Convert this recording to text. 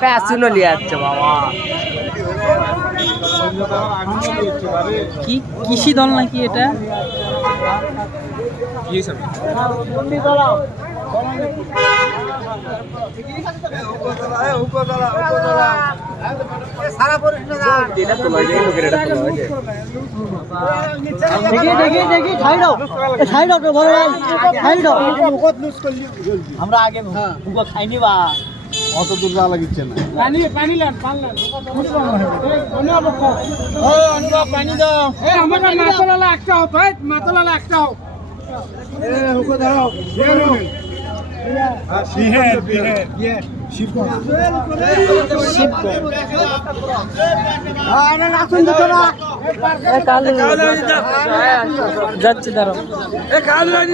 প্যাসুনো লিয়ে যাচ্ছে বাবা। কি কৃষি দল নাকি এটা? আমরা আগে খাইনি বা অত দূর যাওয়া লাগিচ্ছে না। পানি দাও। মাতলালা একটা হোক ভাই, মাতলালা একটা হোক। যাচ্ছে দাঁড়াও।